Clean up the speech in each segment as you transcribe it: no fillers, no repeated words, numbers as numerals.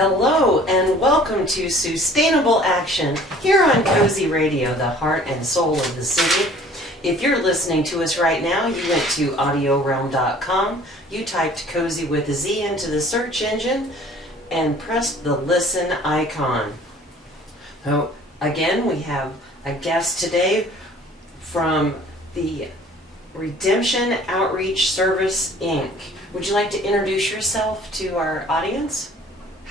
Hello and welcome to SueStainable Action here on Cozy Radio, the heart and soul of the city. If you're listening to us right now, you went to audiorealm.com, you typed Cozy with a Z into the search engine and pressed the listen icon. So again, we have a guest today from the Redemption Outreach Service, Inc. Would you like to introduce yourself to our audience?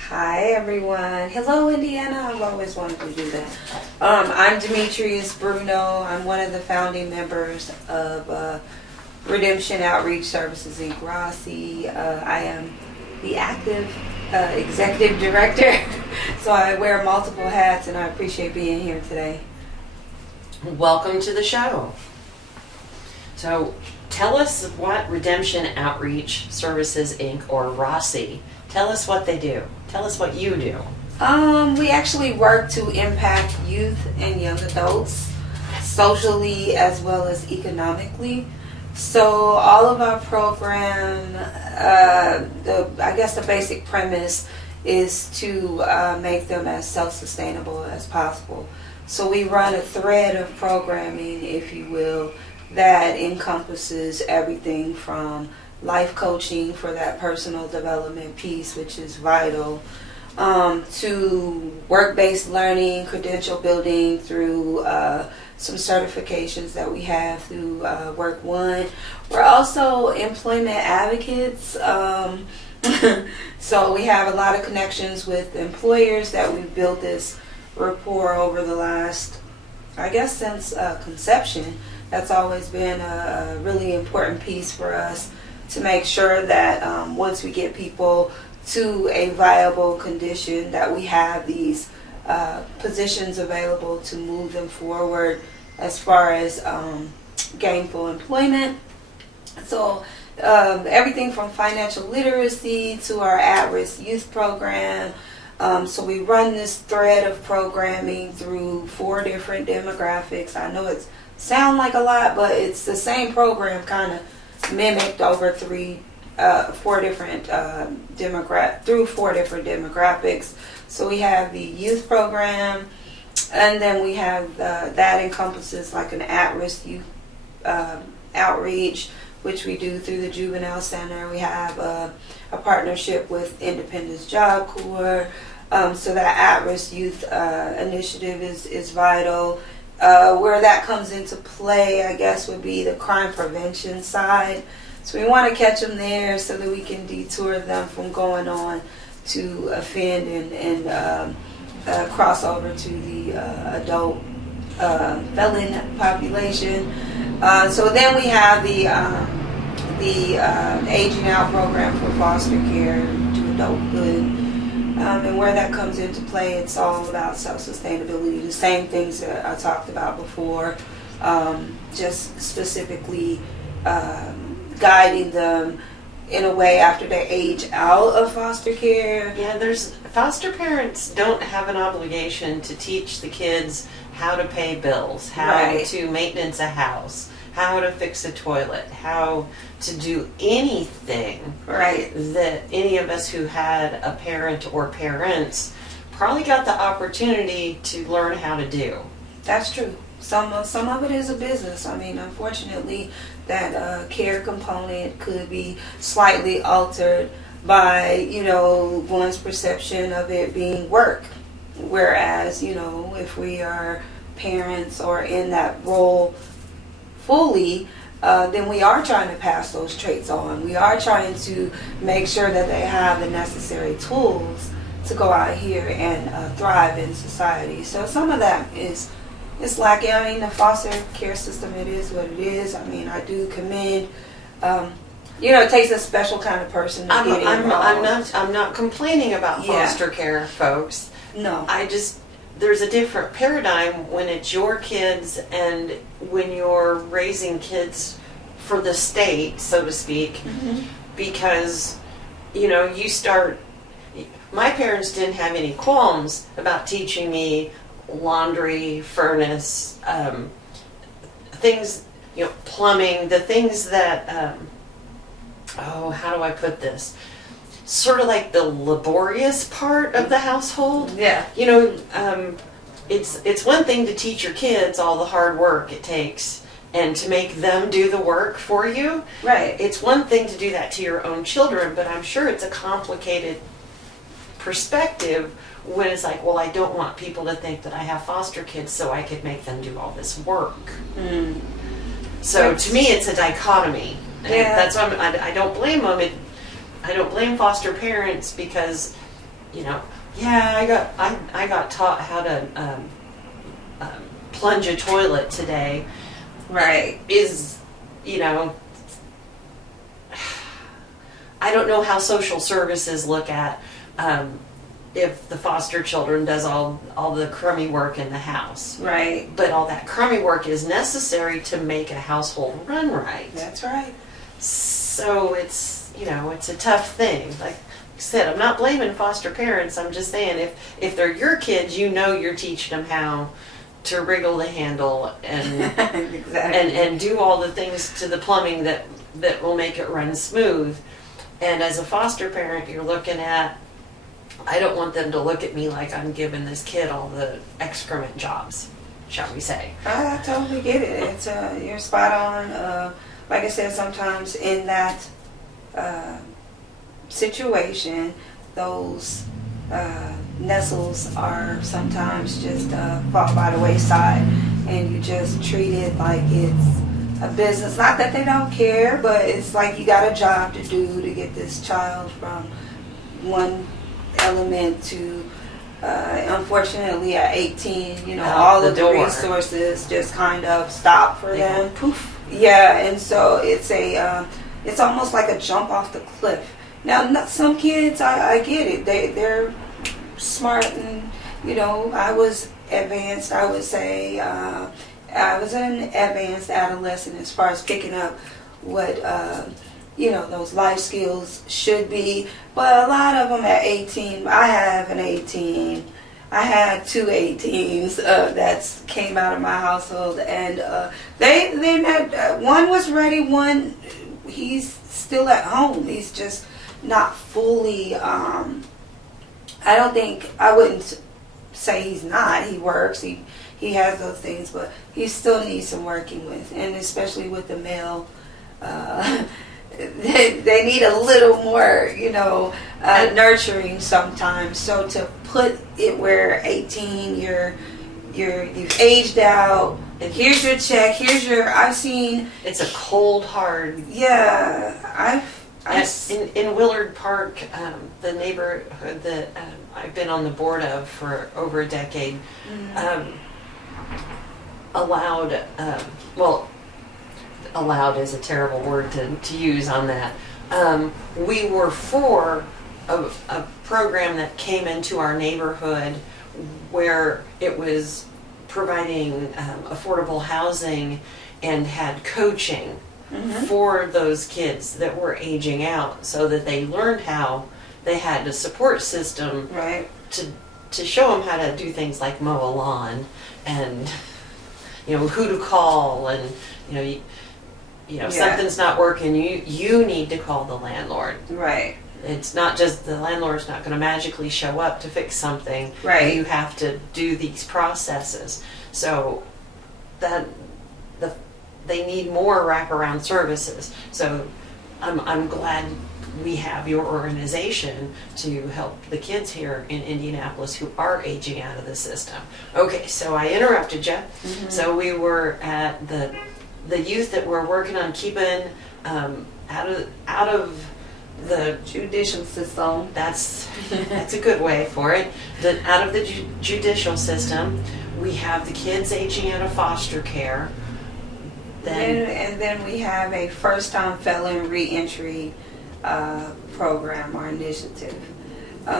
Hi everyone. Hello Indiana. I've always wanted to do that. I'm Demetrice Bruno. I'm one of the founding members of Redemption Outreach Services Inc. ROSI. I am the active executive director, so I wear multiple hats and I appreciate being here today. Welcome to the show. So tell us what Redemption Outreach Services Inc. or ROSI, tell us what they do. Tell us what you do. We actually work to impact youth and young adults socially as well as economically. So all of our program, I guess the basic premise is to make them as self-sustainable as possible. So we run a thread of programming, if you will, that encompasses everything from life coaching for that personal development piece, which is vital, to work-based learning, credential building through some certifications that we have through Work One. We're also employment advocates, so we have a lot of connections with employers that we've built this rapport over the last, I guess, since conception. That's always been a really important piece for us, to make sure that once we get people to a viable condition, that we have these positions available to move them forward as far as gainful employment. So everything from financial literacy to our at-risk youth program. So we run this thread of programming through 4 different demographics. I know it sounds like a lot, but it's the same program kind of mimicked over 4 different demographics. So we have the youth program, and then we have that encompasses like an at-risk youth outreach, which we do through the Juvenile Center. We have a partnership with Independence Job Corps. So that at-risk youth initiative is vital. Where that comes into play, I guess, would be the crime prevention side. So we want to catch them there so that we can detour them from going on to offend and cross over to the adult felon population. So then we have the aging out program for foster care to adulthood. And where that comes into play, it's all about self-sustainability, the same things that I talked about before, just specifically guiding them in a way after they age out of foster care. Yeah, foster parents don't have an obligation to teach the kids how to pay bills, how to maintenance a house, how to fix a toilet, how to do anything that any of us who had a parent or parents probably got the opportunity to learn how to do. That's true. Some of it is a business. I mean, unfortunately, that care component could be slightly altered by, one's perception of it being work. Whereas, if we are parents or in that role fully, then we are trying to pass those traits on. We are trying to make sure that they have the necessary tools to go out here and thrive in society. So some of that it's lacking. I mean, the foster care system, it is what it is. I mean, I do commend. It takes a special kind of person to get involved. I'm not complaining about foster care, folks. No, there's a different paradigm when it's your kids and when you're raising kids for the state, so to speak, because, my parents didn't have any qualms about teaching me laundry, furnace, things, plumbing, the things that, how do I put this? sort of like the laborious part of the household. Yeah. You know, it's one thing to teach your kids all the hard work it takes and to make them do the work for you. Right. It's one thing to do that to your own children, but I'm sure it's a complicated perspective when it's like, well, I don't want people to think that I have foster kids so I could make them do all this work. So to me, it's a dichotomy. And Yeah. that's why I don't blame them. I don't blame foster parents because, you know, yeah, I got taught how to plunge a toilet today. Right. Is, you know, I don't know how social services look at if the foster children does all the crummy work in the house. Right. But all that crummy work is necessary to make a household run right. That's right. So it's, you know, it's a tough thing. Like I said, I'm not blaming foster parents. I'm just saying if they're your kids, you know you're teaching them how to wriggle the handle and Exactly. and do all the things to the plumbing that will make it run smooth. And as a foster parent, you're looking at, I don't want them to look at me like I'm giving this kid all the excrement jobs, shall we say. I totally get it. It's you're spot on. Like I said, sometimes in that situation, those nestles are sometimes just fall by the wayside, and you just treat it like it's a business. Not that they don't care, but it's like you got a job to do to get this child from one element to unfortunately at 18, you know, all of the resources just kind of stop for them. Poof. Yeah, and so it's it's almost like a jump off the cliff. Now, some kids, I get it. They're smart, and you know, I was advanced. I would say I was an advanced adolescent as far as picking up what you know, those life skills should be. But a lot of them at 18. I have an 18. I had two 18s that came out of my household, and they not, one was ready. One, he's still at home. He's just not fully. I wouldn't say he's not. He works. He has those things, but he still needs some working with, and especially with the male. They need a little more, you know, nurturing sometimes. So to put it where 18, you've aged out. And here's your check. Here's your. I've seen. It's a cold, hard. Yeah, in Willard Park, the neighborhood that I've been on the board of for over a decade, allowed. Allowed is a terrible word to use on that. We were for a program that came into our neighborhood where it was providing affordable housing and had coaching for those kids that were aging out, so that they learned how they had a support system to show them how to do things like mow a lawn, and you know, who to call, and you know, something's not working, you need to call the landlord. Right. It's not just the landlord's not going to magically show up to fix something. Right. You have to do these processes. So that they need more wraparound services. So I'm glad we have your organization to help the kids here in Indianapolis who are aging out of the system. Okay, so I interrupted you. So we were at the youth that we're working on keeping out of the judicial system. That's a good way for it. Out of the judicial system, we have the kids aging out of foster care. Then we have a first-time felon reentry program or initiative.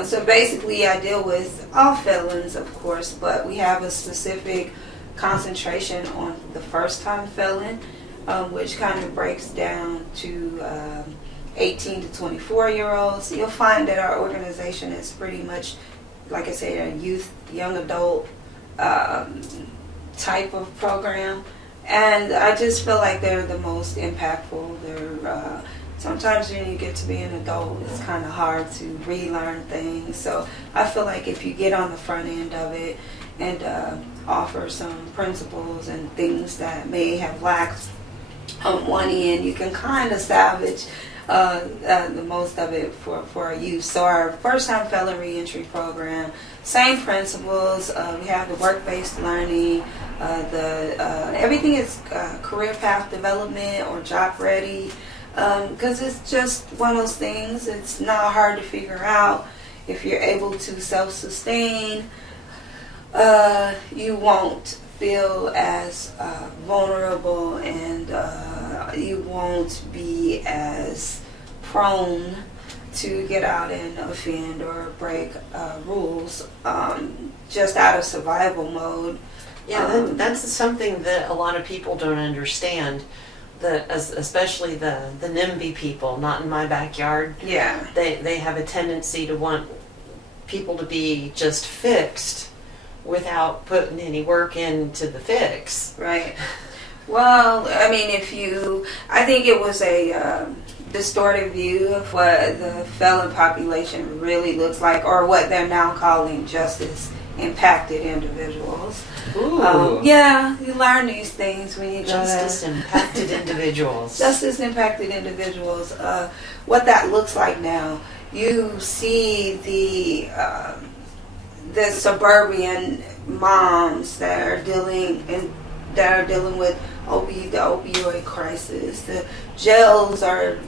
So basically, I deal with all felons, of course, but we have a specific concentration on the first-time felon, which kind of breaks down to 18 to 24-year-olds. You'll find that our organization is pretty much, like I said, a youth, young adult type of program. And I just feel like they're the most impactful. They're sometimes when you get to be an adult, it's kind of hard to relearn things. So I feel like if you get on the front end of it and offer some principles and things that may have lacked on one end, you can kind of salvage the most of it for our youth. So our first-time felon reentry program, same principles. We have the work-based learning. Everything is career path development or job ready, because it's just one of those things. It's not hard to figure out. If you're able to self-sustain, you won't feel as vulnerable, and you won't be as prone to get out and offend or break rules just out of survival mode. Yeah, that's something that a lot of people don't understand. Especially the NIMBY people, not in my backyard. Yeah, they have a tendency to want people to be just fixed without putting any work into the fix. Right. Well, I mean, I think it was a distorted view of what the felon population really looks like, or what they're now calling justice impacted individuals. Ooh. Yeah, you learn these things when you go Justice impacted individuals. Justice impacted individuals. What that looks like now, you see the suburban moms that are dealing with the opioid crisis. The jails are,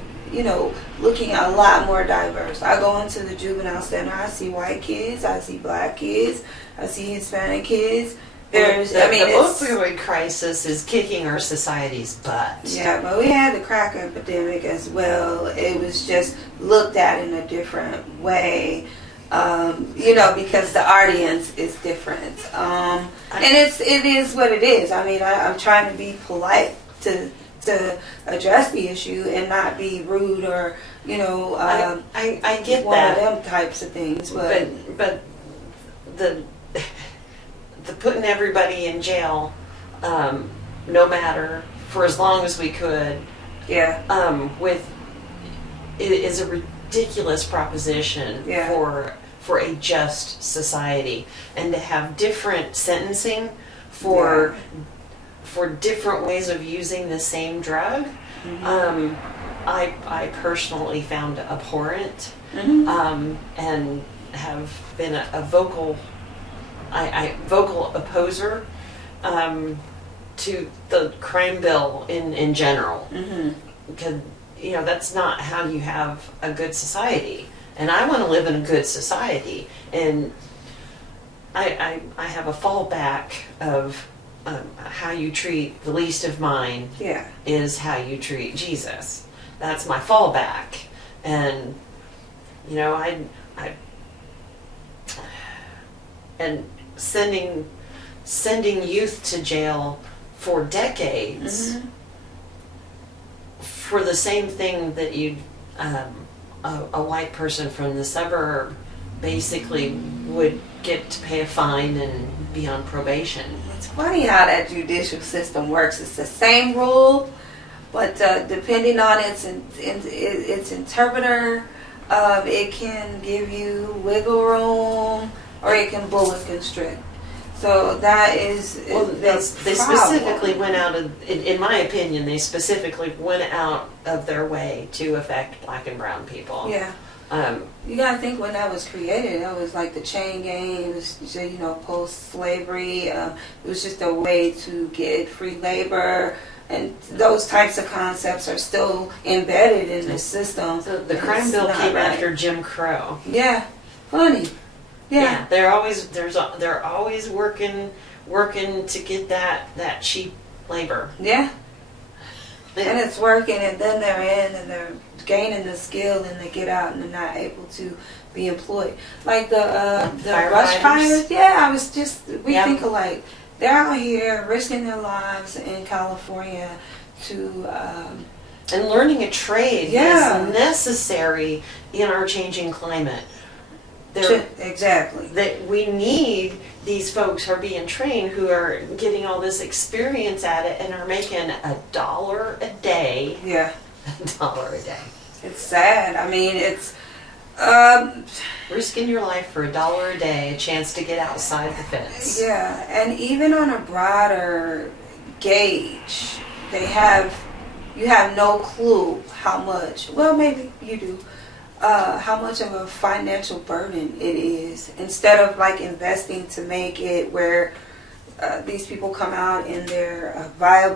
looking a lot more diverse. I go into the Juvenile Center, I see white kids, I see black kids, I see Hispanic kids. The opioid crisis is kicking our society's butt. Yeah, but we had the crack epidemic as well. It was just looked at in a different way, because the audience is different. And it is what it is. I mean, I'm trying to be polite to address the issue and not be rude or, I get one that. of them types of things. But the putting everybody in jail, no matter, for as long as we could, yeah, it is a ridiculous proposition for a just society, and to have different sentencing for different ways of using the same drug, mm-hmm. I personally found abhorrent, mm-hmm. And have been a vocal opposer to the crime bill in general, mm-hmm. because that's not how you have a good society, and I want to live in a good society, and I have a fallback of how you treat the least of mine is how you treat Jesus. That's my fallback, and and sending youth to jail for decades, mm-hmm. for the same thing that a white person from the suburb basically would get to pay a fine and be on probation. It's funny how that judicial system works. It's the same rule, but depending on its interpreter, it can give you wiggle room, or it can bullet constrict. So that is they specifically went out of, in my opinion, they specifically went out of their way to affect black and brown people. Yeah. You gotta think when that was created, that was like the chain gang. It was, post-slavery. It was just a way to get free labor, and those types of concepts are still embedded in the system. So the crime bill came after Jim Crow. Yeah, funny. Yeah, they're always working to get that cheap labor. Yeah. And it's working, and then they're in, and they're gaining the skill, and they get out, and they're not able to be employed. Like the brush fires. Yeah, I was just think alike. They're out here risking their lives in California to and learning a trade is necessary in our changing climate. Exactly. That we need these folks who are being trained, who are getting all this experience at it, and are making $1 a day. Yeah. $1 a day. It's sad. I mean, it's risking your life for $1 a day, a chance to get outside the fence. Yeah, and even on a broader gauge, you have no clue how much. Well, maybe you do. How much of a financial burden it is. Instead of like investing to make it where these people come out and they're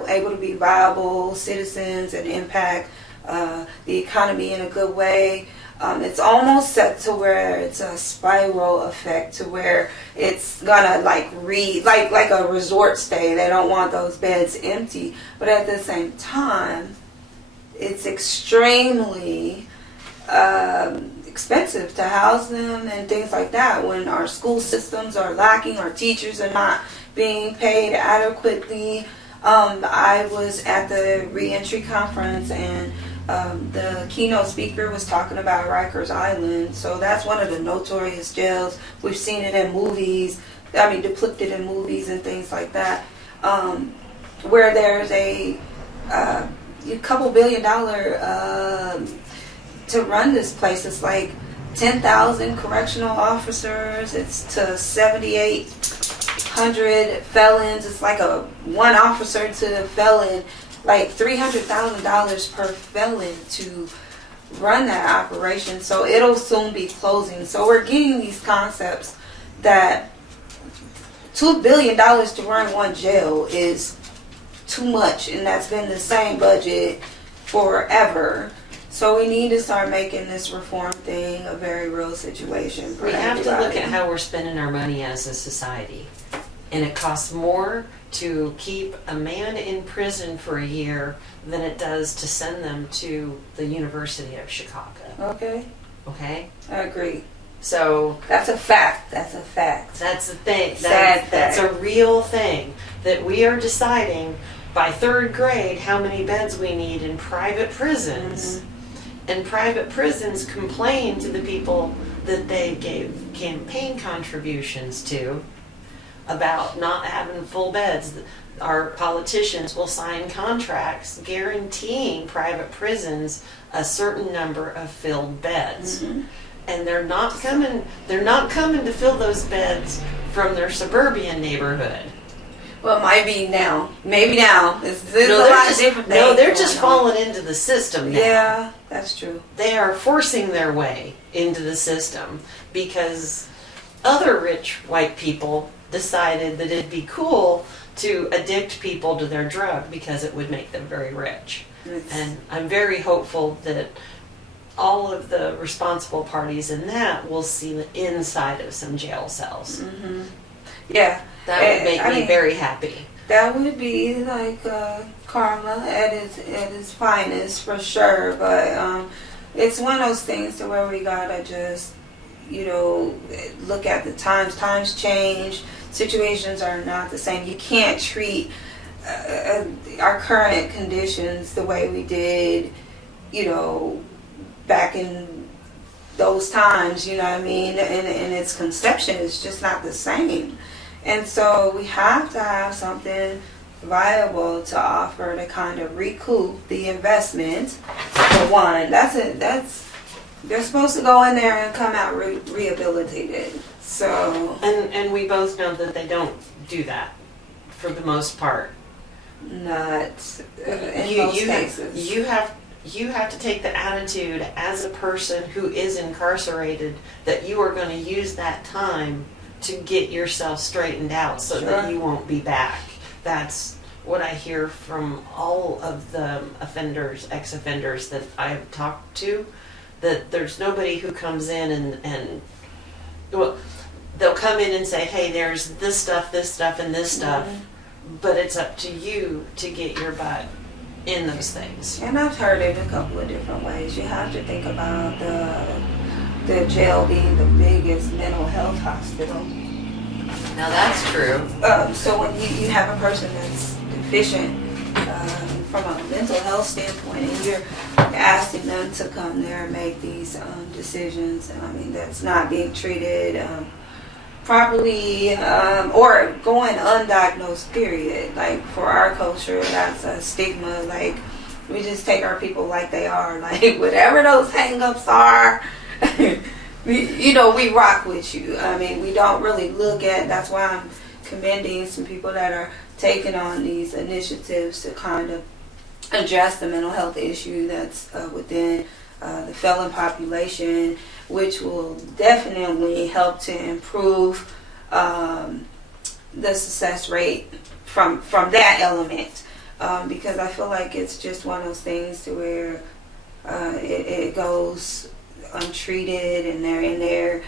able to be viable citizens and impact the economy in a good way. It's almost set to where it's a spiral effect to where it's gonna like a resort stay. They don't want those beds empty, but at the same time, it's extremely expensive to house them and things like that. When our school systems are lacking, our teachers are not being paid adequately. I was at the reentry conference and the keynote speaker was talking about Rikers Island. So that's one of the notorious jails. We've seen it in movies, depicted in movies and things like that, where there's a couple $1 billion to run this place. It's like 10,000 correctional officers. It's to 7,800 felons. It's like a one officer to the felon, like $300,000 per felon to run that operation. So it'll soon be closing. So we're getting these concepts that $2 billion to run one jail is too much, and that's been the same budget forever. So we need to start making this reform thing a very real situation. We have to look at how we're spending our money as a society. And it costs more to keep a man in prison for a year than it does to send them to the University of Chicago. Okay. Okay? I agree. So that's a fact. That's a fact. That's the thing. Sad That's a real thing. That we are deciding by third grade how many beds we need in private prisons. Mm-hmm. And private prisons complain to the people that they gave campaign contributions to about not having full beds. Our politicians will sign contracts guaranteeing private prisons a certain number of filled beds. Mm-hmm. And they're not coming to fill those beds from their suburban neighborhood. Well, it might be now. Maybe now. There's a lot of different things. No, they're just falling into the system now. Yeah, that's true. They are forcing their way into the system because other rich white people decided that it'd be cool to addict people to their drug because it would make them very rich. And I'm very hopeful that all of the responsible parties in that will see the inside of some jail cells. Mm-hmm. Yeah. That would make me very happy. That would be like karma at its finest for sure. But it's one of those things to where we gotta just, look at the times. Times change. Situations are not the same. You can't treat our current conditions the way we did, back in those times. You know what I mean? And its conception is just not the same. And so we have to have something viable to offer to kind of recoup the investment. For one, they're supposed to go in there and come out rehabilitated. So and we both know that they don't do that for the most part. Not in most cases. You have to take the attitude as a person who is incarcerated that you are going to use that time to get yourself straightened out so that you won't be back. That's what I hear from all of the ex-offenders that I've talked to, that there's nobody who comes in and well, they'll come in and say, hey, there's this stuff, and this stuff, but it's up to you to get your butt in those things. And I've heard it a couple of different ways. You have to think about the jail being the biggest mental health hospital. Now that's true. So when you have a person that's deficient from a mental health standpoint, and you're asking them to come there and make these decisions, that's not being treated properly or going undiagnosed, period. Like for our culture, that's a stigma. Like We just take our people like they are, like whatever those hang-ups are. We rock with you. I mean, we don't really look at. That's why I'm commending some people that are taking on these initiatives to kind of address the mental health issue that's within the felon population, which will definitely help to improve the success rate from that element. Because I feel like it's just one of those things to where it goes untreated, and they're in there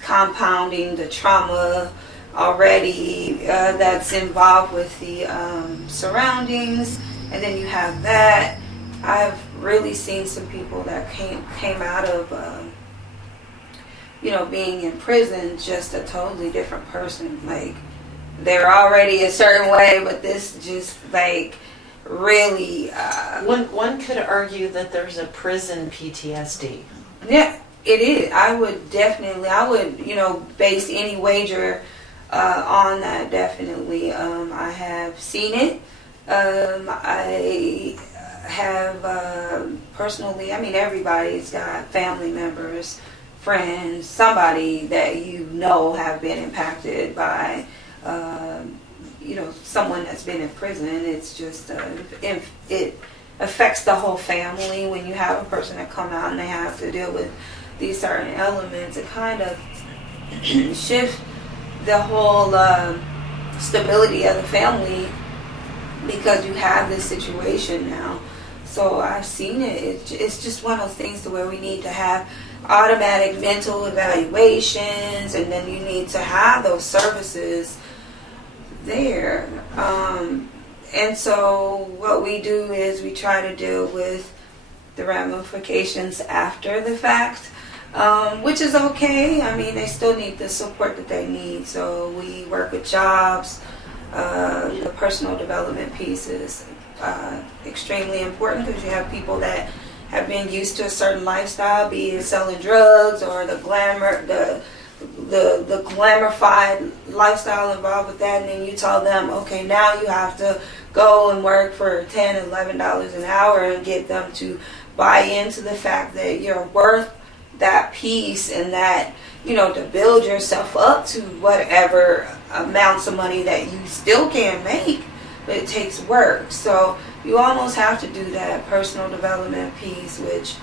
compounding the trauma already that's involved with the surroundings, and then you have that. I've really seen some people that came out of being in prison just a totally different person. Like, they're already a certain way, but this just like really one could argue that there's a prison PTSD. Yeah, it is. I would base any wager on that. Definitely. I have seen it. I have personally, I mean, everybody's got family members, friends, somebody that have been impacted by someone that's been in prison. It's just it affects the whole family when you have a person that come out and they have to deal with these certain elements. It kind of shifts the whole stability of the family because you have this situation now. So I've seen it. It's just one of those things to where we need to have automatic mental evaluations, and then you need to have those services there. And so what we do is we try to deal with the ramifications after the fact, which is okay. I mean, they still need the support that they need. So we work with jobs. The personal development piece is extremely important because you have people that have been used to a certain lifestyle, be it selling drugs or the glamorified lifestyle involved with that, and then you tell them, okay, now you have to go and work for $10, $11 an hour and get them to buy into the fact that you're worth that piece, and that, to build yourself up to whatever amounts of money that you still can make, but it takes work. So you almost have to do that personal development piece, which,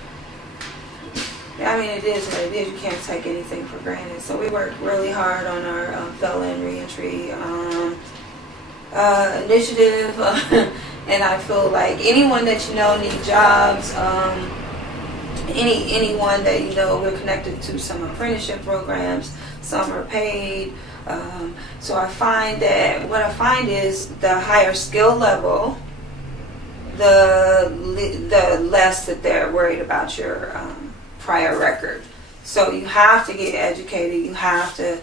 I mean, it is what it is. You can't take anything for granted. So we work really hard on our felon reentry initiative, and I feel like anyone that needs jobs, anyone that we're connected to some apprenticeship programs, some are paid. So I find that what I find is the higher skill level, the less that they're worried about your prior record. So you have to get educated. You have to,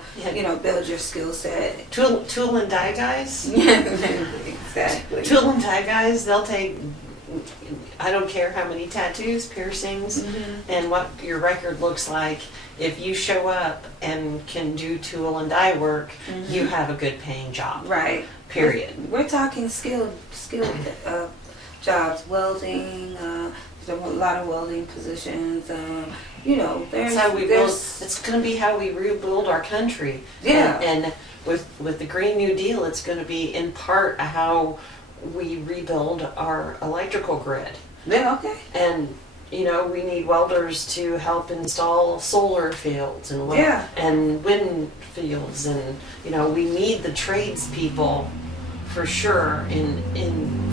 build your skill set. Tool and die guys. Exactly. Tool and die guys. They'll take. I don't care how many tattoos, piercings, and what your record looks like. If you show up and can do tool and die work, you have a good paying job. Right. Period. We're talking skilled jobs, welding. There's a lot of welding positions. That's how we build. It's going to be how we rebuild our country. Yeah. And with the Green New Deal, it's going to be in part how we rebuild our electrical grid. Yeah. Okay. And we need welders to help install solar fields and wind fields, and we need the tradespeople for sure in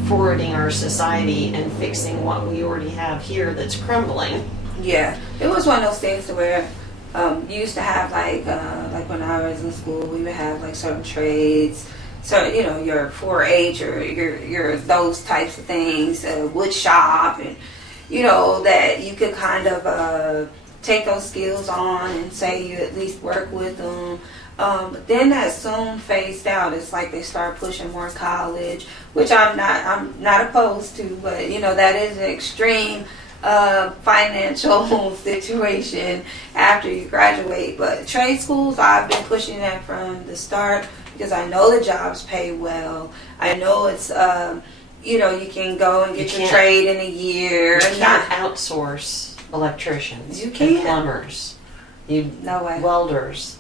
forwarding our society and fixing what we already have here that's crumbling. Yeah, it was one of those things to where you used to have like when I was in school, we would have like certain trades. So your 4-H or your those types of things, wood shop, and that you could kind of take those skills on and say you at least work with them. But then that soon phased out. It's like they start pushing more college, which I'm not opposed to, but that is an extreme financial situation after you graduate. But trade schools, I've been pushing that from the start because I know the jobs pay well. I know it's you know, you can go and get your trade in a year. You can't outsource electricians. You can't. And plumbers. No way. Welders.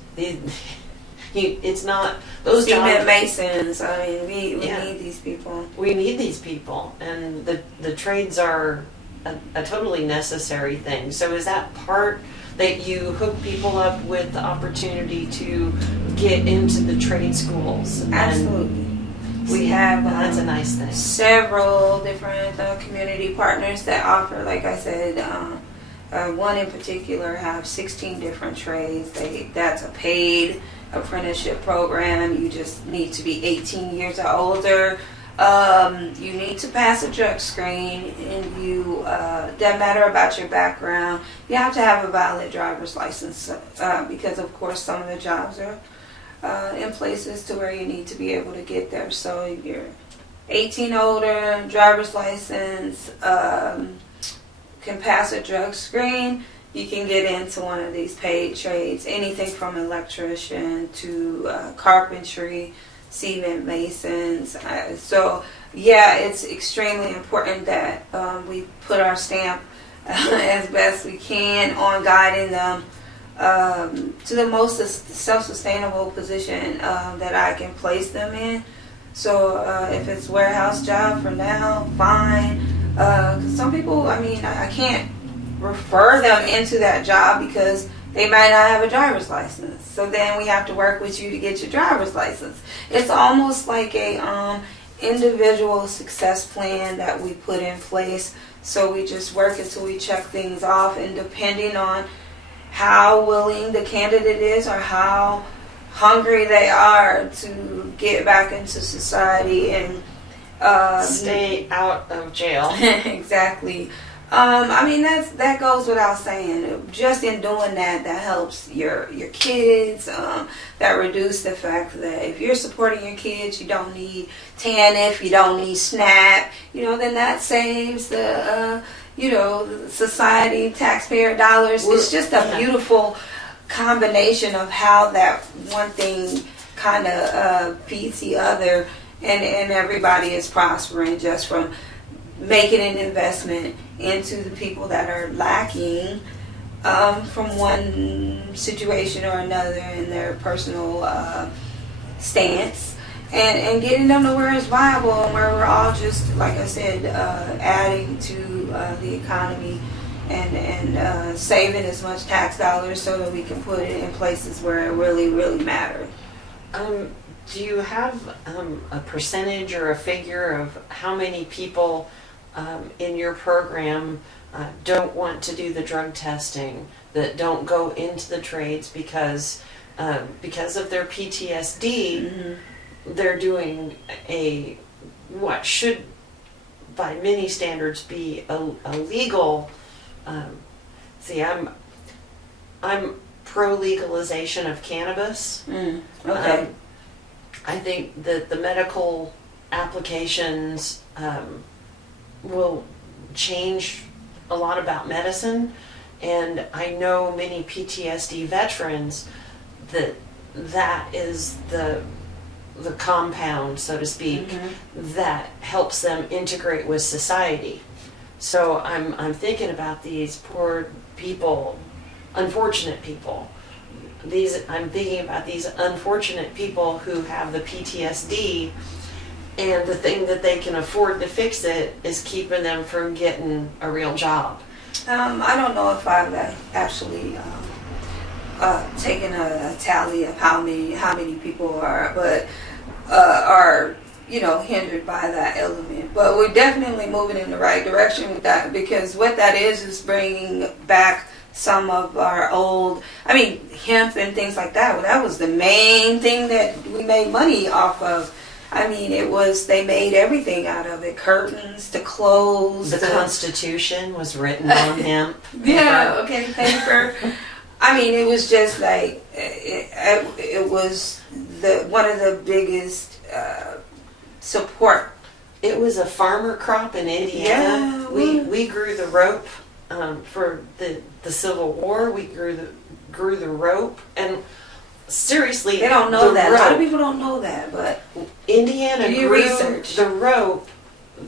It's not those cement masons. I mean, we need these people. We need these people, and the trades are a totally necessary thing. So is that part that you hook people up with the opportunity to get into the trade schools? Absolutely. We have that's a nice thing. Several different community partners that offer, like I said, one in particular have 16 different trades. That's a paid apprenticeship program. You just need to be 18 years or older. You need to pass a drug screen, and you doesn't matter about your background. You have to have a valid driver's license because, of course, some of the jobs are in places to where you need to be able to get there. So if you're 18 older, driver's license, can pass a drug screen, you can get into one of these paid trades, anything from electrician to carpentry, cement masons. So yeah, it's extremely important that we put our stamp as best we can on guiding them to the most self-sustainable position that I can place them in. So if it's warehouse job for now, fine. 'Cause some people, I mean, I can't refer them into that job because they might not have a driver's license. So then we have to work with you to get your driver's license. It's almost like a individual success plan that we put in place. So we just work until we check things off, and depending on how willing the candidate is or how hungry they are to get back into society and stay out of jail. Exactly. I mean, that goes without saying. Just in doing that helps your kids. That reduce the fact that if you're supporting your kids, you don't need TANF, you don't need SNAP. You know, then that saves the society, taxpayer dollars. It's just a beautiful combination of how that one thing kind of feeds the other, and everybody is prospering just from making an investment into the people that are lacking from one situation or another in their personal stance, and getting them to where it's viable and where we're all just, like I said, adding to the economy and saving as much tax dollars so that we can put it in places where it really, really matters. Do you have a percentage or a figure of how many people in your program don't want to do the drug testing, that don't go into the trades because of their PTSD? Mm-hmm. They're doing what should by many standards be a legal. I'm pro legalization of cannabis. Okay. I think that the medical applications will change a lot about medicine, and I know many PTSD veterans that is the compound, so to speak, mm-hmm. that helps them integrate with society. So I'm thinking about these poor people, unfortunate people. I'm thinking about these unfortunate people who have the PTSD, and the thing that they can afford to fix it is keeping them from getting a real job. I don't know if I've actually taken a tally of how many people are hindered by that element. But we're definitely moving in the right direction with that, because what that is bringing back some of our old, hemp and things like that. Well, that was the main thing that we made money off of. They made everything out of it. Curtains to clothes. The Constitution was written on hemp. Yeah, okay, paper. It was just like, it was one of the biggest support. It was a farmer crop in Indiana. Yeah, we grew the rope for the Civil War. We grew the rope, and seriously, they don't know that. A lot of people don't know that, but Indiana grew the rope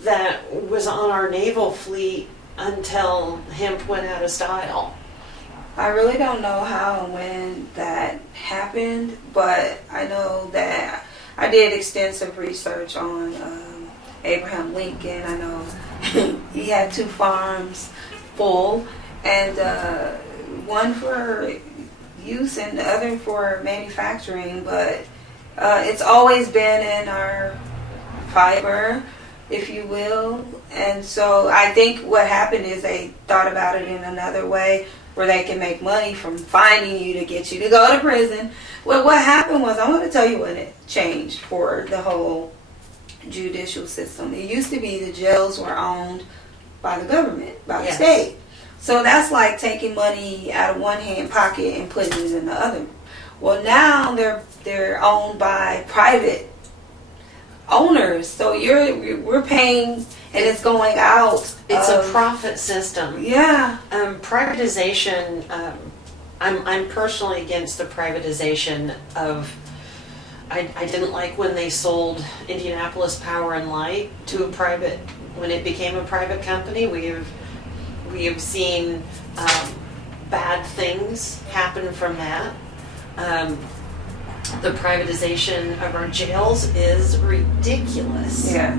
that was on our naval fleet until hemp went out of style. I really don't know how and when that happened, but I know that I did extensive research on Abraham Lincoln. I know he had 2 farms full, and one for use and the other for manufacturing, but it's always been in our fiber, if you will. And so I think what happened is they thought about it in another way where they can make money from finding you to get you to go to prison. Well, what happened was, I want to tell you when it changed for the whole judicial system. It used to be the jails were owned by the government, by the state. So that's like taking money out of one hand pocket and putting it in the other. Well, now they're owned by private owners. So we're paying, and it's going out. It's a profit system. Yeah. Privatization. I'm personally against the privatization of. I didn't like when they sold Indianapolis Power and Light to a private. When it became a private company, we have seen bad things happen from that. The privatization of our jails is ridiculous. Yeah.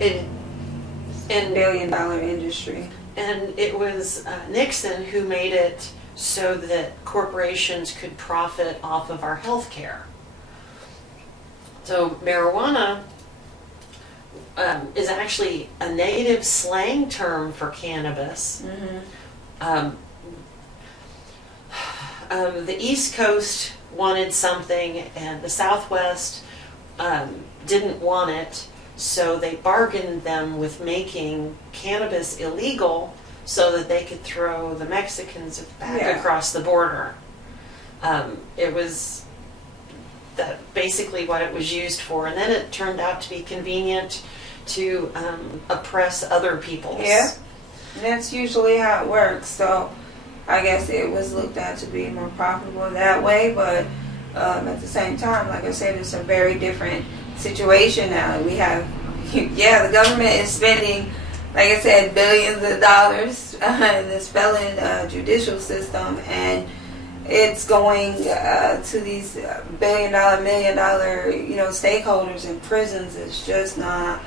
And billion-dollar industry. And it was Nixon who made it so that corporations could profit off of our health care. So marijuana is actually a negative slang term for cannabis. Mm-hmm. The East Coast wanted something, and the Southwest didn't want it. So they bargained them with making cannabis illegal so that they could throw the Mexicans back across the border. It was basically what it was used for. And then it turned out to be convenient to oppress other peoples. Yeah, and that's usually how it works. So I guess it was looked at to be more profitable that way. But at the same time, like I said, it's a very different situation now. We have, the government is spending, like I said, billions of dollars in this felon judicial system, and it's going to these billion-dollar, million-dollar, stakeholders in prisons. It's just not.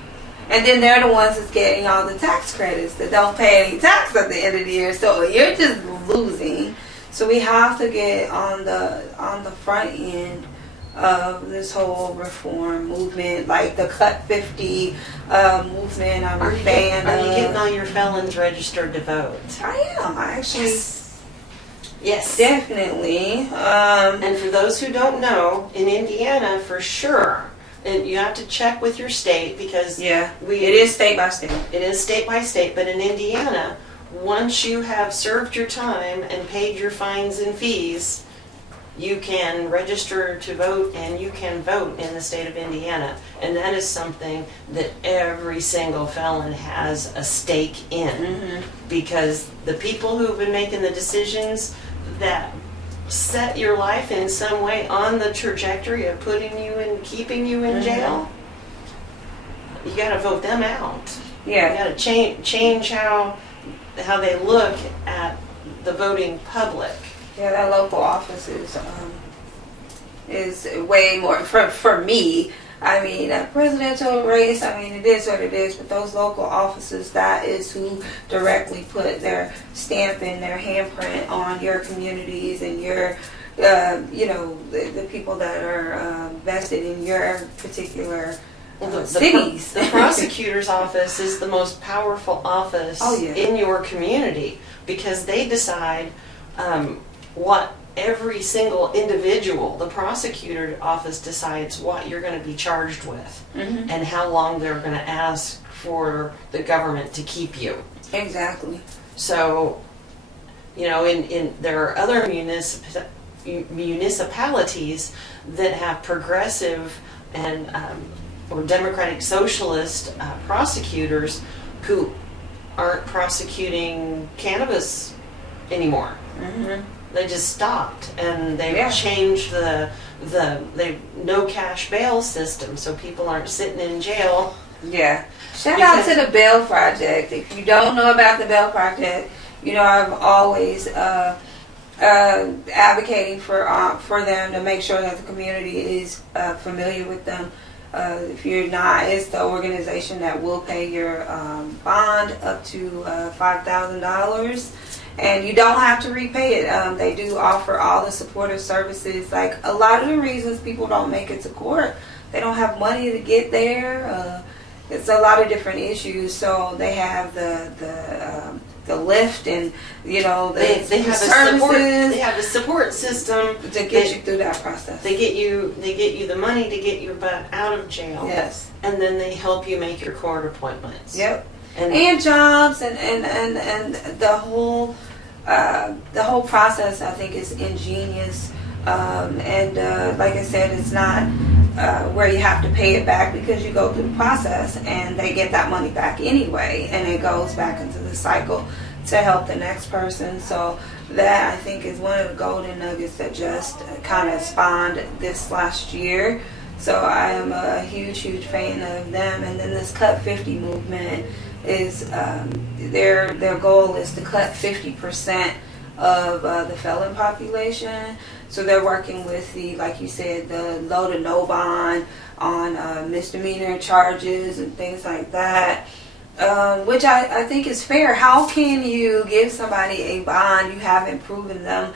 And then they're the ones that's getting all the tax credits that don't pay any tax at the end of the year. So you're just losing. So we have to get on the front end of this whole reform movement, like the Cut 50 movement. Are you getting all your felons registered to vote? I am. I actually. Yes. Definitely. And for those who don't know, in Indiana, for sure, and you have to check with your state because it is state by state. It is state by state, but in Indiana, once you have served your time and paid your fines and fees, you can register to vote and you can vote in the state of Indiana. And that is something that every single felon has a stake in, because the people who have been making the decisions that set your life in some way on the trajectory of putting you and keeping you in jail, you got to vote them out. Yeah, you got to change how they look at the voting public. Yeah, that local office is way more for me. I mean, that presidential race, I mean, it is what it is, but those local offices, that is who directly put their stamp and their handprint on your communities and your, the people that are vested in your particular cities. The prosecutor's office is the most powerful office in your community, because they decide what every single individual, the prosecutor office decides what you're going to be charged with and how long they're going to ask for the government to keep you. Exactly. So, there are other municipalities that have progressive and or democratic socialist prosecutors who aren't prosecuting cannabis anymore. They just stopped, and they've changed the no cash bail system, so people aren't sitting in jail Yeah. Shout out to the Bell Project. If you don't know about the Bell Project, you know, I'm always advocating for them to make sure that the community is familiar with them. If you're not, it's the organization that will pay your bond up to $5,000. And you don't have to repay it. They do offer all the supportive services. Like a lot of the reasons people don't make it to court, they don't have money to get there. It's a lot of different issues. So they have the lift, and you know they have services. They have a support system to get you through that process. They get you the money to get your butt out of jail. Yes, and then they help you make your court appointments. Yep. And jobs and the whole process, I think, is ingenious, and like I said, it's not where you have to pay it back, because you go through the process and they get that money back anyway, and it goes back into the cycle to help the next person. So that, I think, is one of the golden nuggets that just kind of spawned this last year. So I am a huge fan of them. And then this Cut 50 movement is their goal is to cut 50% of the felon population. So they're working with the, like you said, the low to no bond on misdemeanor charges and things like that, which I think is fair. How can you give somebody a bond? You haven't proven them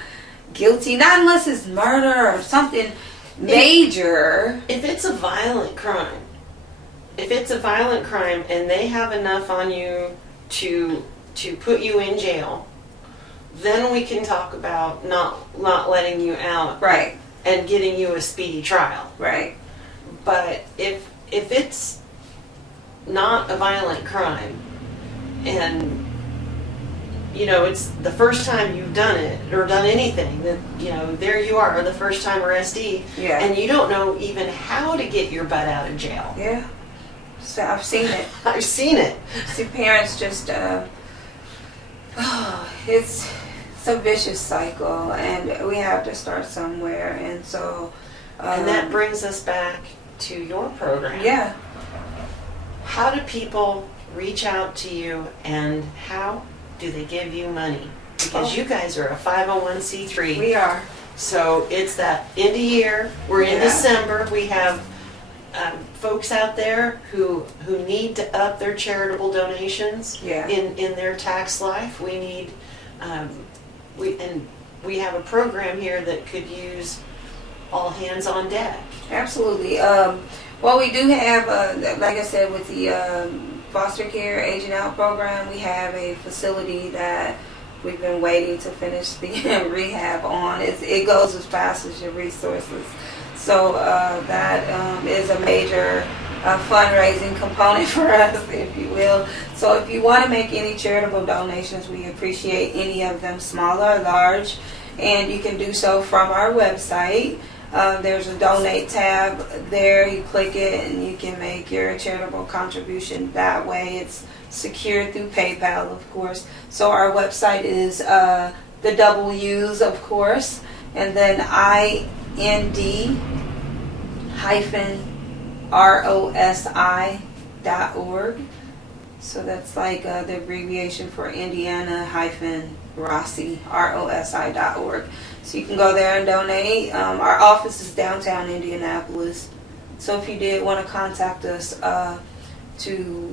guilty, not unless it's murder or something major. If it's a violent crime, and they have enough on you to put you in jail, then we can talk about not letting you out, right, and getting you a speedy trial, right. But if it's not a violent crime, and you know it's the first time you've done it or done anything, that you know there you are, the first time arrestee, yeah, and you don't know even how to get your butt out of jail. Yeah, so I've seen it. I've seen it. See, parents just it's a vicious cycle, and we have to start somewhere. And so and that brings us back to your program. Yeah. How do people reach out to you, and how do they give you money? Because you guys are a 501c3. We are. So it's that end of year. We're in December. We have folks out there who need to up their charitable donations in their tax life. We need we have a program here that could use all hands on deck. Absolutely. Well, we do have, like I said, with the foster care aging out program, we have a facility that we've been waiting to finish the rehab on. It goes as fast as your resources. So that is a major fundraising component for us, if you will. So if you want to make any charitable donations, we appreciate any of them, small or large, and you can do so from our website. There's a donate tab there. You click it and you can make your charitable contribution that way. It's secured through PayPal, of course. So our website is the double U's, of course, and then IND-ROSI.org. So that's like the abbreviation for Indiana-ROSI, ROSI.org. So you can go there and donate. Our office is downtown Indianapolis. So if you did want to contact us to,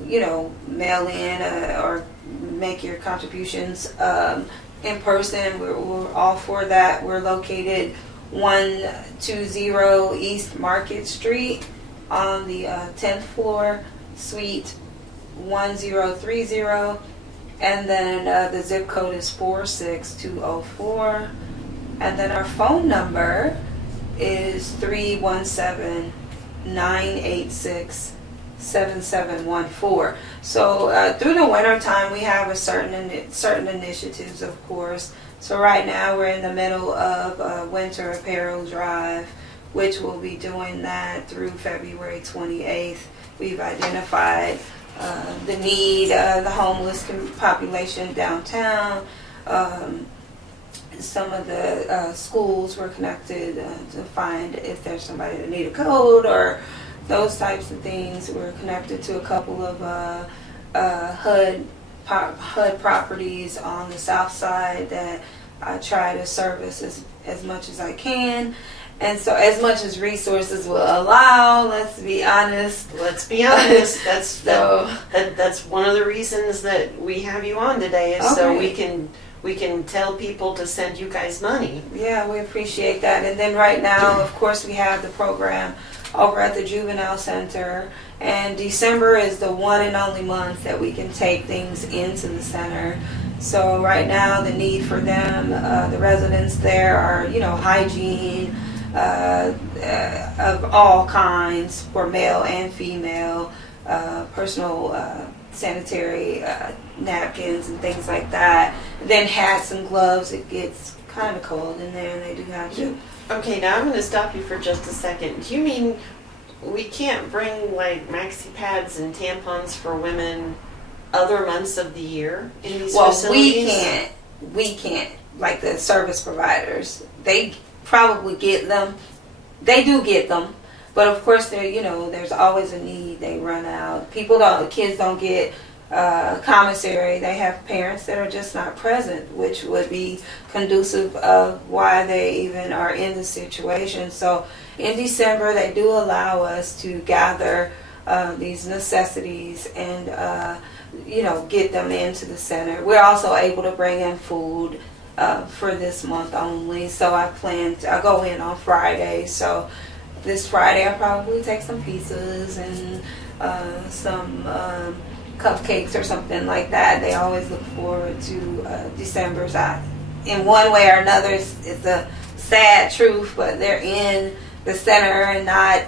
mail in or make your contributions in person, we're all for that. We're located 120 East Market Street on the 10th floor, Suite 1030, and then the zip code is 46204, and then our phone number is 317-986-7714. So through the winter time, we have a certain initiatives, of course. So right now we're in the middle of a winter apparel drive, which we'll be doing that through February 28th. We've identified the need, the homeless population downtown. Some of the schools were connected to find if there's somebody that need a code or those types of things. We're connected to a couple of HUD properties on the south side that I try to service as much as I can. And so as much as resources will allow, let's be honest. That's one of the reasons that we have you on today, is so we can tell people to send you guys money. Yeah, we appreciate that. And then right now, of course, we have the program over at the Juvenile Center. And December is the one and only month that we can take things into the center. So right now, the need for them, the residents there are, hygiene of all kinds for male and female, personal sanitary napkins and things like that. Then hats and gloves. It gets kind of cold in there, and they do have to. Okay, now I'm going to stop you for just a second. Do you mean we can't bring like maxi pads and tampons for women other months of the year in these facilities? We can't. Like the service providers, they probably get them. They do get them, but of course, there's always a need. They run out. Kids don't get commissary. They have parents that are just not present, which would be conducive of why they even are in the situation. So in December, they do allow us to gather these necessities and get them into the center. We're also able to bring in food for this month only. So I go in on Friday. So this Friday I'll probably take some pizzas and some cupcakes or something like that. They always look forward to December's. In one way or another, it's a sad truth, but they're in the center and not,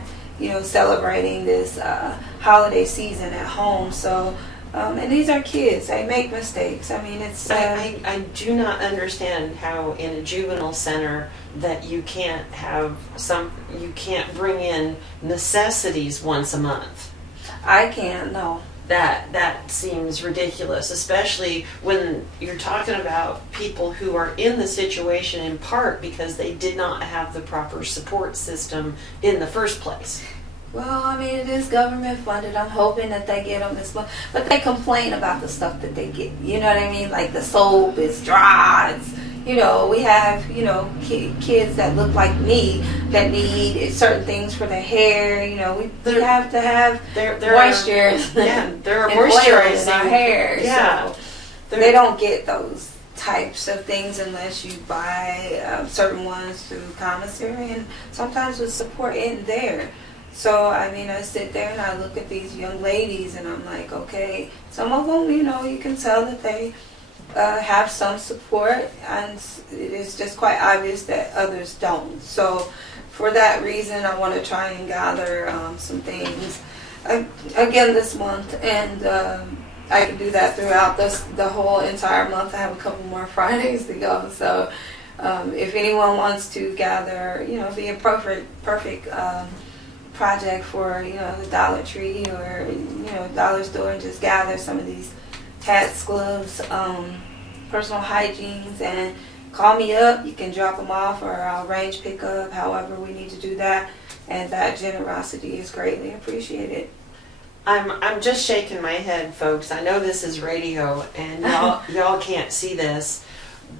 celebrating this holiday season at home. So, and these are kids. They make mistakes. I mean, it's. I do not understand how in a juvenile center that you can't bring in necessities once a month. I can't. No. That seems ridiculous, especially when you're talking about people who are in the situation in part because they did not have the proper support system in the first place. Well, I mean, it is government funded. I'm hoping that they get them this month. But they complain about the stuff that they get. You know what I mean? Like the soap is dry. We have, kids that look like me that need certain things for their hair. We have to have moisture. There are moisturizing in our hair. Yeah. So they don't get those types of things unless you buy certain ones through commissary and sometimes with support in there. So, I sit there and I look at these young ladies and I'm like, okay, some of them, you can tell that they have some support, and it is just quite obvious that others don't. So for that reason, I want to try and gather some things again this month, and I can do that throughout the whole entire month. I have a couple more Fridays to go. So if anyone wants to gather, be a perfect project for the Dollar Tree or dollar store, and just gather some of these hats, gloves, personal hygienes, and call me up. You can drop them off or I'll arrange pickup, however we need to do that, and that generosity is greatly appreciated. I'm just shaking my head, folks. I know this is radio and y'all can't see this,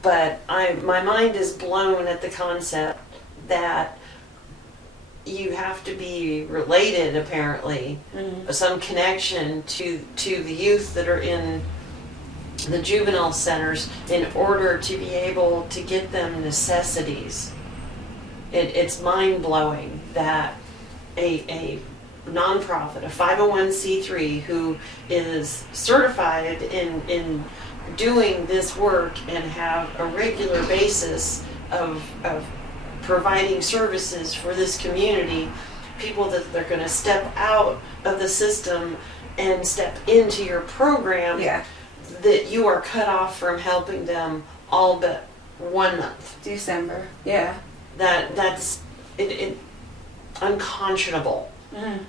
but my mind is blown at the concept that you have to be related, apparently, some connection to the youth that are in the juvenile centers in order to be able to get them necessities. It's mind-blowing that a nonprofit, a 501c3 who is certified in doing this work and have a regular basis of providing services for this community, people that they're going to step out of the system and step into your program, that you are cut off from helping them all but 1 month. December, yeah. That's unconscionable. Yeah,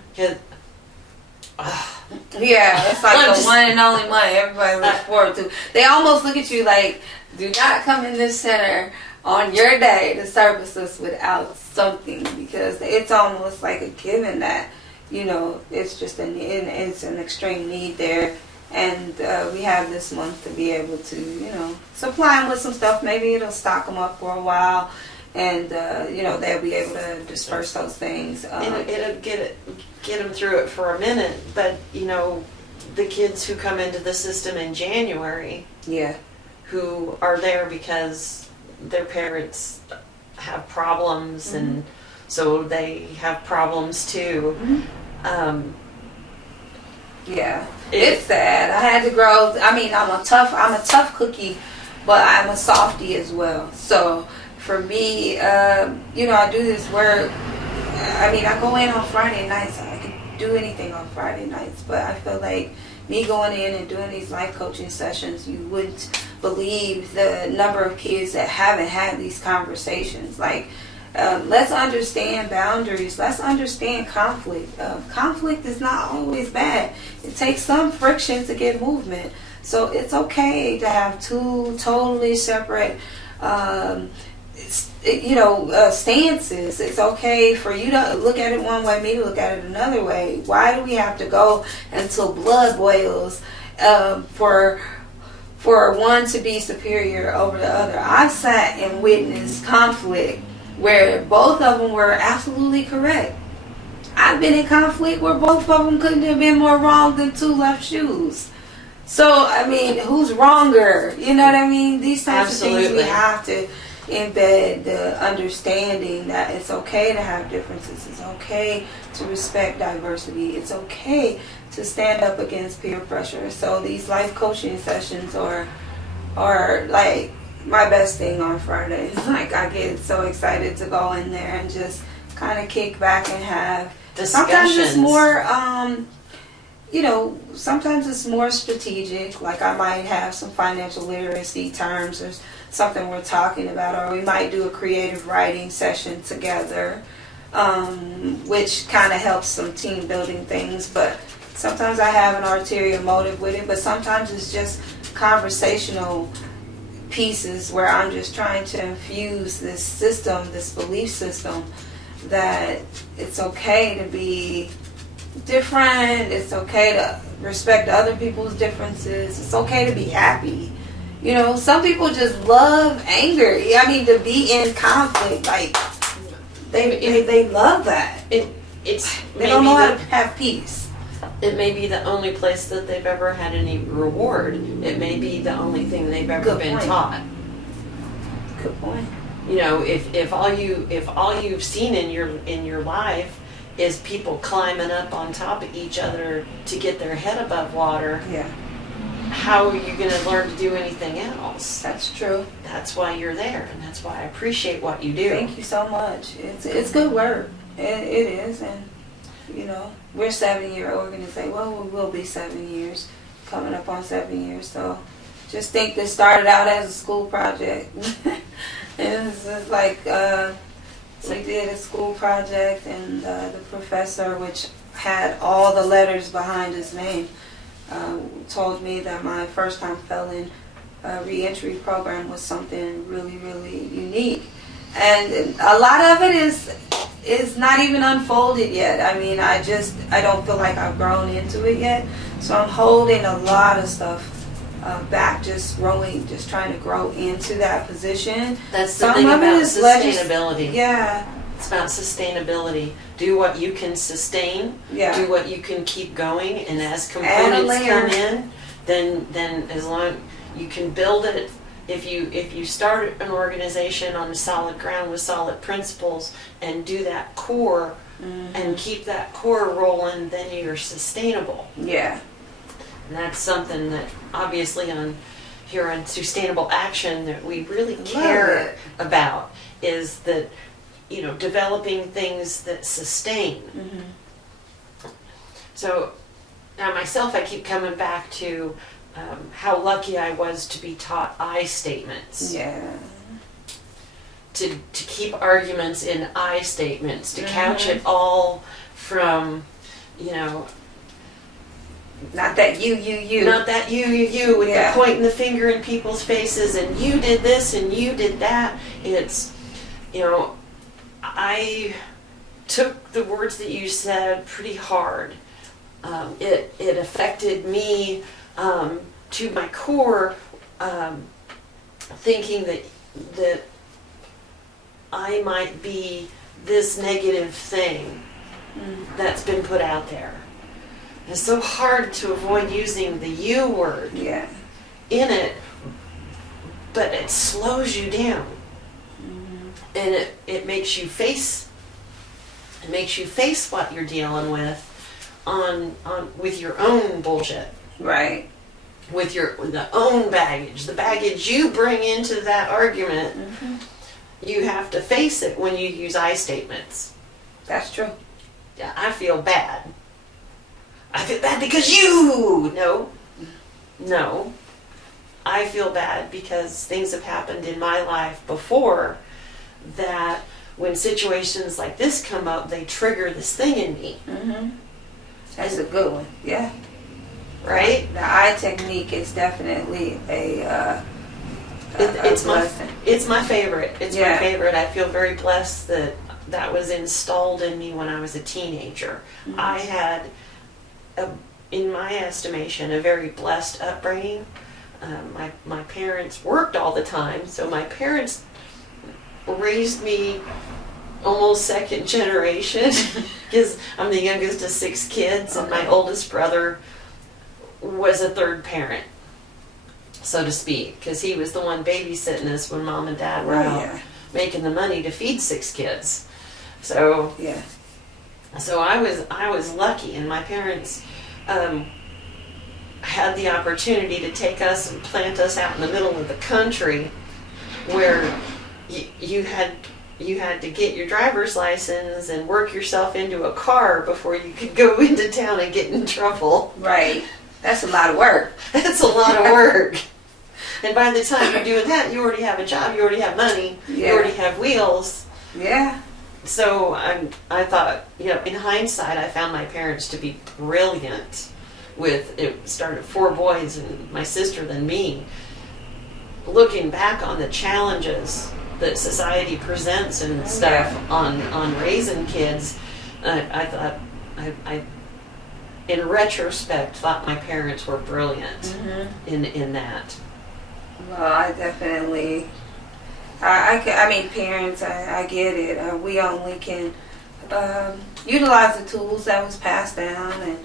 it's like the one and only month everybody looks forward to. They almost look at you like, do not come in this center on your day to service us without something, because it's almost like a given that it's just it's an extreme need there. And we have this month to be able to, supply them with some stuff. Maybe it'll stock them up for a while, and they'll be able to disperse those things. It'll get them through it for a minute, but the kids who come into the system in January, who are there because their parents have problems, and so they have problems too. It's sad. I had to grow. I mean, I'm a tough cookie, but I'm a softie as well. So for me, I do this work. I mean, I go in on Friday nights. I can do anything on Friday nights, but I feel like me going in and doing these life coaching sessions, you wouldn't believe the number of kids that haven't had these conversations. Like, let's understand boundaries. Let's understand conflict. Conflict is not always bad. It takes some friction to get movement. So it's okay to have two totally separate, stances. It's okay for you to look at it one way, me to look at it another way. Why do we have to go until blood boils for one to be superior over the other? I've sat and witnessed conflict where both of them were absolutely correct. I've been in conflict where both of them couldn't have been more wrong than two left shoes. So, I mean, who's wronger? You know what I mean? These types of things we have to embed the understanding that it's okay to have differences. It's okay to respect diversity. It's okay to stand up against peer pressure. So these life coaching sessions are like my best thing on Fridays. Like, I get so excited to go in there and just kind of kick back and have discussions. Sometimes it's more, sometimes it's more strategic. Like, I might have some financial literacy terms or something we're talking about, or we might do a creative writing session together, which kind of helps some team building things. But sometimes I have an ulterior motive with it, but sometimes it's just conversational pieces where I'm just trying to infuse this system, this belief system, that it's okay to be different, it's okay to respect other people's differences, it's okay to be happy. Some people just love anger. I mean, to be in conflict, like they love that. They don't know how to have peace. It may be the only place that they've ever had any reward. It may be the only thing they've ever been taught. Good point. If all you've seen in your life is people climbing up on top of each other to get their head above water, how are you going to learn to do anything else? That's true. That's why you're there, and that's why I appreciate what you do. Thank you so much. It's good work. It is, and we're a 7-year organization. Well, we will be 7 years, coming up on 7 years. So just think this started out as a school project. It's just like we did a school project, and the professor, which had all the letters behind his name, told me that my first time felon reentry program was something really, really unique. And a lot of it is not even unfolded yet. I mean, I don't feel like I've grown into it yet. So I'm holding a lot of stuff back, just trying to grow into that position. That's the thing about sustainability. It's about sustainability. Do what you can sustain. Do what you can keep going. And as components come in, then as long you can build it. If you start an organization on a solid ground with solid principles and do that core and keep that core rolling, then you're sustainable. And that's something that obviously here on Sustainable Action that we really care about, is that developing things that sustain. So now myself, I keep coming back to how lucky I was to be taught I statements. To keep arguments in I statements, to couch it all from, not that you. Not that you, with the pointing the finger in people's faces, and you did this and you did that. It's, took the words that you said pretty hard. It affected me to my core, thinking that I might be this negative thing that's been put out there. It's so hard to avoid using the you word in it, but it slows you down, and it makes you face what you're dealing with with your own bullshit, right? With the own baggage, the baggage you bring into that argument. You have to face it when you use I statements. That's true. Yeah, I feel bad. I feel bad because you. No. I feel bad because things have happened in my life before that when situations like this come up, they trigger this thing in me. That's a good one. Yeah. Right? The I technique is definitely it's blessing. It's my favorite. It's my favorite. I feel very blessed that was installed in me when I was a teenager. I had, in my estimation, a very blessed upbringing. My parents worked all the time, so my parents raised me almost second generation because I'm the youngest of 6 kids, and my oldest brother was a third parent, so to speak, because he was the one babysitting us when mom and dad were out making the money to feed 6 kids. So I was lucky, and my parents had the opportunity to take us and plant us out in the middle of the country, where you had to get your driver's license and work yourself into a car before you could go into town and get in trouble. Right. That's a lot of work. That's a lot of work. And by the time you're doing that, you already have a job, you already have money, you already have wheels. Yeah. So I thought, in hindsight, I found my parents to be brilliant. It started 4 boys and my sister, then me. Looking back on the challenges that society presents and stuff on raising kids, I thought, I in retrospect, thought my parents were brilliant in that. Well, I definitely, I mean, parents, I get it. We only can utilize the tools that was passed down, and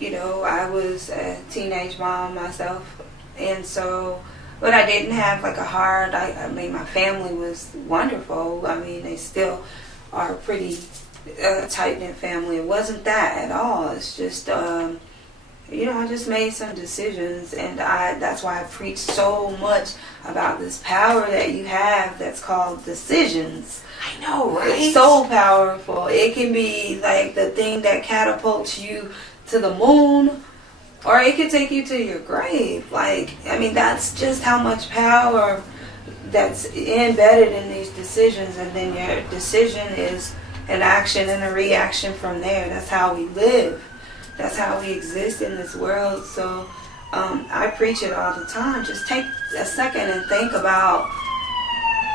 I was a teenage mom myself, and so, but I didn't have like a hard. I mean, my family was wonderful. I mean, they still are pretty tight-knit family. It wasn't that at all. It's just, I just made some decisions, and that's why I preach so much about this power that you have that's called decisions. I know, right? It's so powerful. It can be like the thing that catapults you to the moon, or it could take you to your grave. Like, I mean, that's just how much power that's embedded in these decisions, and then your decision is an action and a reaction from there. That's how we live. That's how we exist in this world. So I preach it all the time. Just take a second and think about,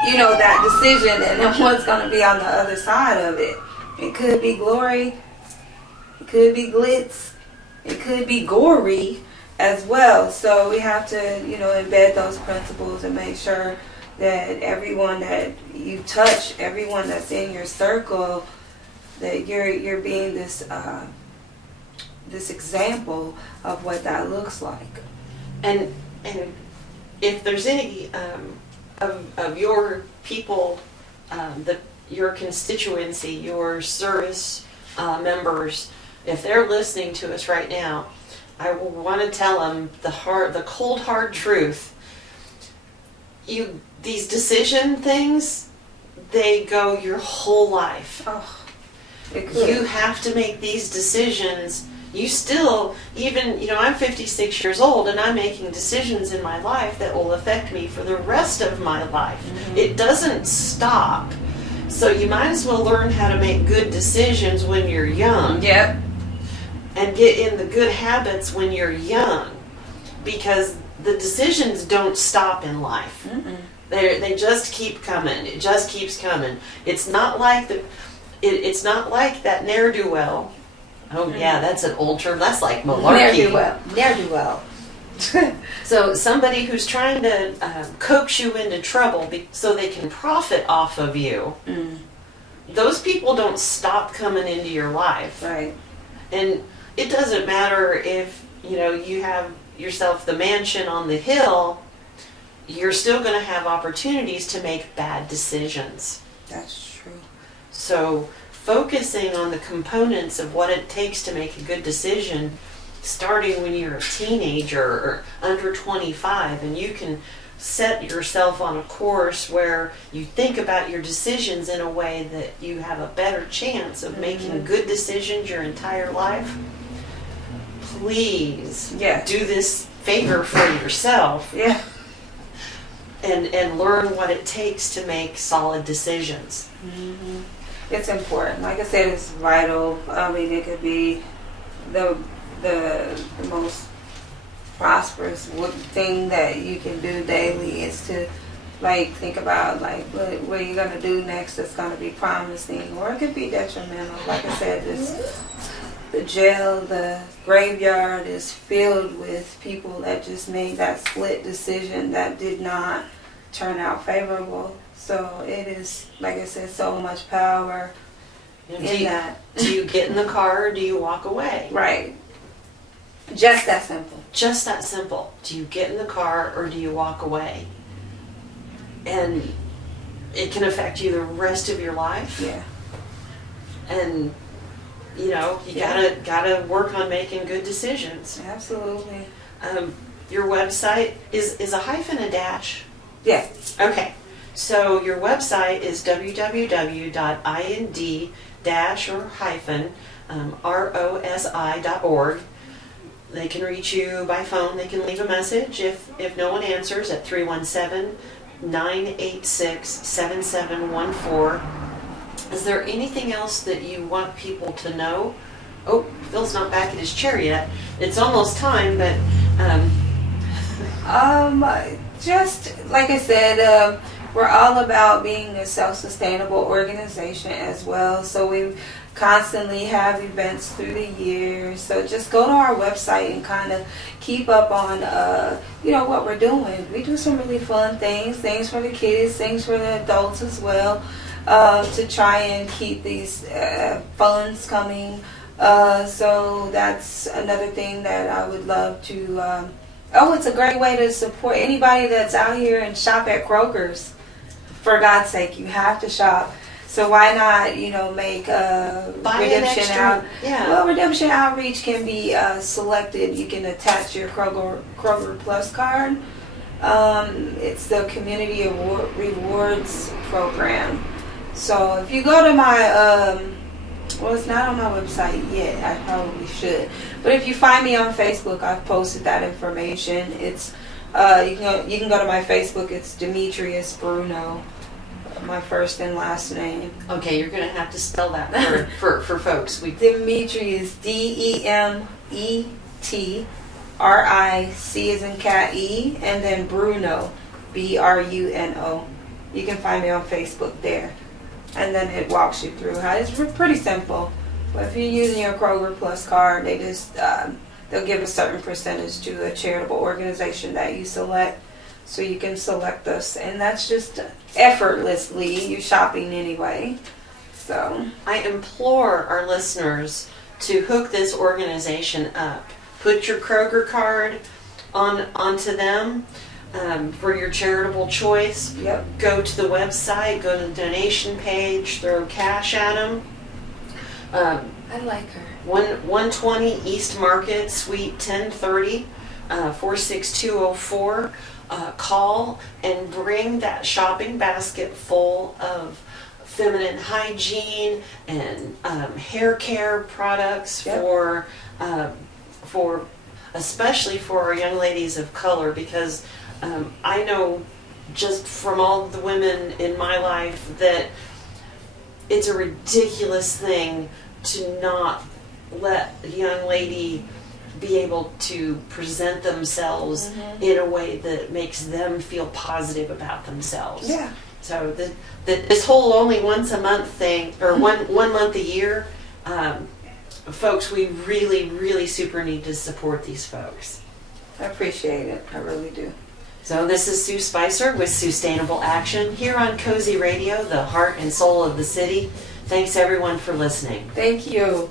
that decision and then what's going to be on the other side of it. It could be glory. It could be glitz. It could be gory as well. So we have to, embed those principles and make sure that everyone that you touch, everyone that's in your circle, that you're being this this example of what that looks like. And if there's any of your people, your constituency, your service members, if they're listening to us right now, I will want to tell them the cold hard truth. These decision things, they go your whole life. Oh, you have to make these decisions. You still, even, I'm 56 years old and I'm making decisions in my life that will affect me for the rest of my life. It doesn't stop. So you might as well learn how to make good decisions when you're young. Yep. And get in the good habits when you're young. Because the decisions don't stop in life. They just keep coming. It just keeps coming. It's not like it's not like that ne'er-do-well. Oh yeah, that's an old term. That's like malarkey. Ne'er-do-well. So somebody who's trying to coax you into trouble so they can profit off of you. Those people don't stop coming into your life. Right. And it doesn't matter if, you have yourself the mansion on the hill, you're still going to have opportunities to make bad decisions. That's true. So focusing on the components of what it takes to make a good decision, starting when you're a teenager or under 25, and you can set yourself on a course where you think about your decisions in a way that you have a better chance of making good decisions your entire life. Please do this favor for yourself. Yeah. And learn what it takes to make solid decisions. It's important. Like I said, it's vital. I mean, it could be the most prosperous thing that you can do daily is to think about what you're going to do next that's going to be promising, or it could be detrimental. Like I said, the jail, the graveyard is filled with people that just made that split decision that did not turn out favorable. So it is, like I said, so much power in that. Do you get in the car or do you walk away? Right. Just that simple. Just that simple. Do you get in the car or do you walk away? And it can affect you the rest of your life. Yeah. And you gotta work on making good decisions. Absolutely. Your website is a hyphen a dash? Yeah. Okay. So your website is www.ind-rosi.org. They can reach you by phone. They can leave a message if no one answers at 317-986-7714. Is there anything else that you want people to know? Oh, Phil's not back in his chair yet. It's almost time, but just like I said, we're all about being a self-sustainable organization as well. So we constantly have events through the year. So just go to our website and kind of keep up on, what we're doing. We do some really fun things for the kids, things for the adults as well, to try and keep these funds coming. So that's another thing that I would love to. It's a great way to support anybody that's out here and shop at Kroger's. For God's sake, you have to shop. So why not, make redemption out? Yeah. Well, redemption outreach can be selected. You can attach your Kroger Plus card. It's the Community Rewards program. So if you go to my, it's not on my website yet. I probably should. But if you find me on Facebook, I've posted that information. It's you can go to my Facebook. It's Demetrice Bruno, my first and last name. Okay, you're going to have to spell that for folks. Demetrice, DEMETRIC as in cat E, and then Bruno, BRUNO. You can find me on Facebook there. And then it walks you through how it's pretty simple. But if you're using your Kroger Plus card, they just they'll give a certain percentage to a charitable organization that you select. So you can select us, and that's just effortlessly. You're shopping anyway. So I implore our listeners to hook this organization up. Put your Kroger card onto them. For your charitable choice. Yep. Go to the website, go to the donation page, throw cash at them. I like her. 120 East Market, Suite 1030, 46204. Call and bring that shopping basket full of feminine hygiene and hair care products for especially for our young ladies of color, because I know just from all the women in my life that it's a ridiculous thing to not let a young lady be able to present themselves in a way that makes them feel positive about themselves. Yeah. So this whole only once a month thing, or one month a year, folks, we really, really super need to support these folks. I appreciate it. I really do. So this is Sue Spicer with SueStainable Action here on Cozy Radio, the heart and soul of the city. Thanks everyone for listening. Thank you.